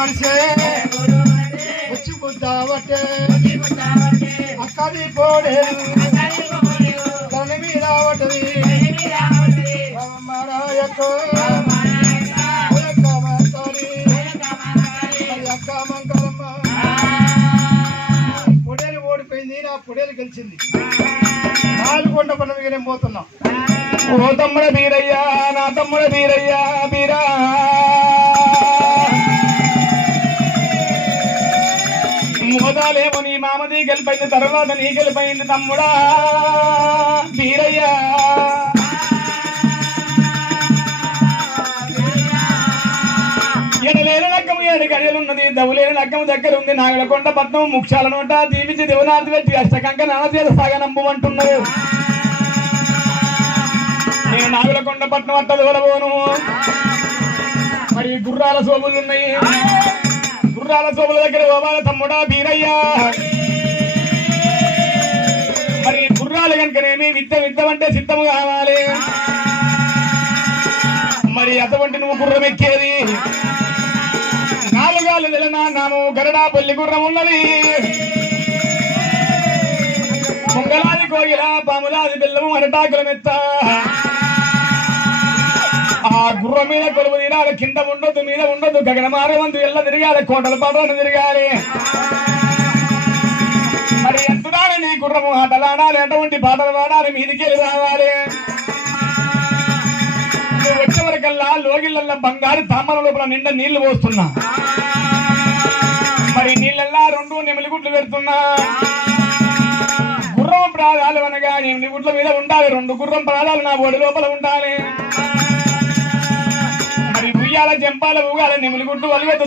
నడిచే వచ్చి బుద్ధావట్టే అక్కది పోడేరు తన మీద పట్టది అక్క మంకరమ్మ పొడేలు ఓడిపోయింది నా పొడేలు గెలిచింది. నాలుగొండ పండుగ నేను పోతున్నా. ఓ తమ్ముడ బీరయ్యా నా తమ్ముడ బీరయ్యా బీరా మోదాలేమో నీ మామది గెలిపోయింది తర్వాత నీ గెలిపోయింది తమ్ముడా బీరయ్యా. ఎడలేని లక్కము 7 గడియలున్నది దవులేని లక్కము దగ్గర ఉంది నాగలకొండ పట్నం ముఖ్యాల నోట దీవించి దేవనాథి పెట్టి అష్టకంక నానతీర సాగనంబమంటున్నారు. నేను నాగులకొండ పట్నం అట్ట దూరబోను. మరి గుర్రాల సోబులు ఉన్నాయి. గుర్రాల సోబుల దగ్గర పోవాల తమ్ముడా బీరయ్యా. మరి గుర్రాలు కనుకనేమి విత్తమంటే సిద్ధము కావాలి. మరి అటువంటి నువ్వు గుర్రం ఎక్కేది 4 గాళ్ళు వెళ్ళినా నాను గరడా పల్లి గుర్రం ఉన్నది. ముంగలాది కోగిల పాములాది బెల్లము అరటాకుల మెత్త. ఆ గుర్రం మీద కొలువు తిరాలి, కింద ఉండొద్దు మీద ఉండొద్దు, గగనమారవంతు ఎల్ల తిరగాలి, కోటల పాటలను తిరగాలి. మరి ఎంతుడాలి నీ గుర్రము ఆటలాడాలి, అటువంటి పాటలు పాడాలి, మీదికెళ్ళి రావాలి. నువ్వు వచ్చే వరకల్లా లోగిళ్ళల్లో బంగారు తామర లోపల నిండా నీళ్లు పోస్తున్నా. మరి నీళ్ళల్లా 2 నెమిలిగుడ్లు పెడుతున్నా. గుర్రం ప్రాణాలు అనగా నెమిలిగుడ్ల మీద ఉండాలి. 2 గుర్రం ప్రాణాలు నా ఒడి లోపల ఉండాలి. మరి ఉయ్యాల జంపాల ఊగాల నెమిలిగుడ్డు వలిగదు.